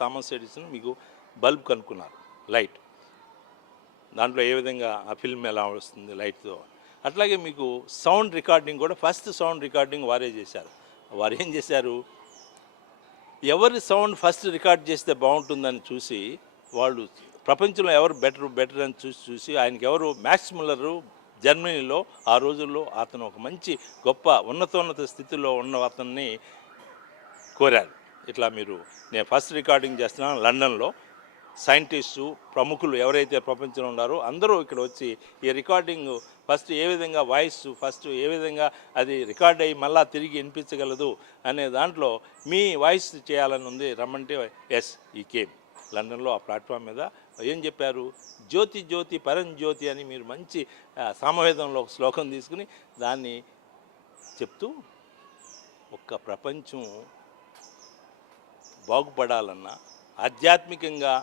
Thomas Edison మీకు bulb కనుక్కున్నారు, light. దాంట్లో ఏ విధంగా ఆ ఫిల్మ్ ఎలా వస్తుంది లైట్తో. అట్లాగే మీకు సౌండ్ రికార్డింగ్ కూడా ఫస్ట్ సౌండ్ రికార్డింగ్ వారే చేశారు. వారు ఏం చేశారు, ఎవరి సౌండ్ ఫస్ట్ రికార్డ్ చేస్తే బాగుంటుందని చూసి వాళ్ళు ప్రపంచంలో ఎవరు బెటర్ అని చూసి ఆయనకి ఎవరు మ్యాక్స్ ముల్లరు జర్మనీలో ఆ రోజుల్లో అతను ఒక మంచి గొప్ప ఉన్నతోన్నత స్థితిలో ఉన్న అతన్ని కోరారు. ఇట్లా నేను ఫస్ట్ రికార్డింగ్ చేస్తున్నాను లండన్లో, సైంటిస్టు ప్రముఖులు ఎవరైతే ప్రపంచంలో ఉన్నారో అందరూ ఇక్కడ వచ్చి ఈ రికార్డింగ్ ఫస్ట్ ఏ విధంగా వాయిస్ ఫస్ట్ ఏ విధంగా అది రికార్డ్ అయ్యి మళ్ళా తిరిగి వినిపించగలదు అనే దాంట్లో మీ వాయిస్ చేయాలని ఉంది, రమ్మంటే ఎస్ ఈ కేమ్. లండన్లో ఆ ప్లాట్ఫామ్ మీద ఏం చెప్పారు, జ్యోతి జ్యోతి పరంజ్యోతి అని మీరు మంచి సామవేదంలో శ్లోకం తీసుకుని దాన్ని చెప్తూ ఒక్క ప్రపంచం బాగుపడాలన్నా ఆధ్యాత్మికంగా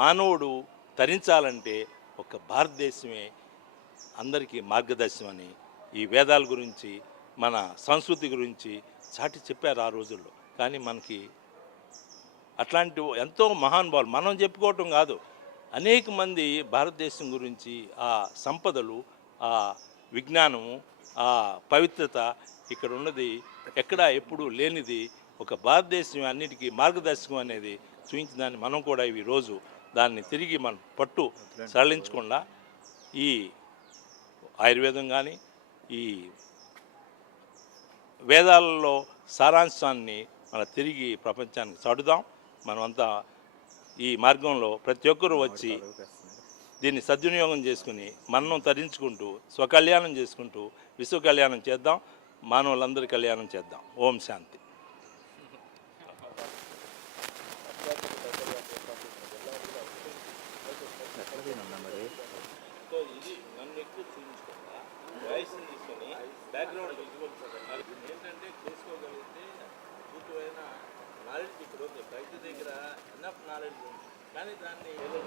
మానవుడు తరించాలంటే ఒక భారతదేశమే అందరికీ మార్గదర్శనం అని ఈ వేదాల గురించి మన సంస్కృతి గురించి చాటి చెప్పారు ఆ రోజుల్లో. కానీ మనకి అట్లాంటి ఎంతో మహానుభావులు మనం చెప్పుకోవటం కాదు, అనేక మంది భారతదేశం గురించి ఆ సంపదలు, ఆ విజ్ఞానము, ఆ పవిత్రత ఇక్కడ ఉన్నది ఎక్కడా ఎప్పుడూ లేనిది ఒక భారతదేశం అన్నిటికీ మార్గదర్శకం అనేది చూపించిందాన్ని మనం కూడా ఈరోజు దాన్ని తిరిగి మనం పట్టు సడలించకుండా ఈ ఆయుర్వేదం కానీ ఈ వేదాలలో సారాంశాన్ని మనం తిరిగి ప్రపంచానికి చాటుదాం. మనమంతా ఈ మార్గంలో ప్రతి ఒక్కరూ వచ్చి దీన్ని సద్వినియోగం చేసుకుని మనం తరించుకుంటూ స్వకళ్యాణం చేసుకుంటూ విశ్వ కళ్యాణం చేద్దాం, మానవులందరి కళ్యాణం చేద్దాం. ఓం శాంతి. ఇది నన్ను ఎక్కువ చూపించుకోకుండా వాయిస్ని తీసుకొని బ్యాక్గ్రౌండ్ ఏంటంటే చేసుకోగలిగితే పూర్తిమైన నాలెడ్జ్ ఇక్కడ ఉంది, బయట దగ్గర ఎనఫ్ నాలెడ్జ్ ఉంది, కానీ దాన్ని ఏదో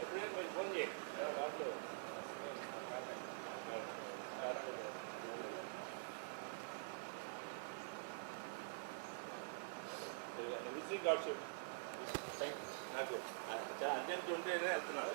ఎప్పుడైనా మీరు ఫోన్ చేయండి దాంట్లో విజిటింగ్ కార్డ్స్ నాకు అర్జెంట్ ఉంటేనే వెళ్తున్నాను.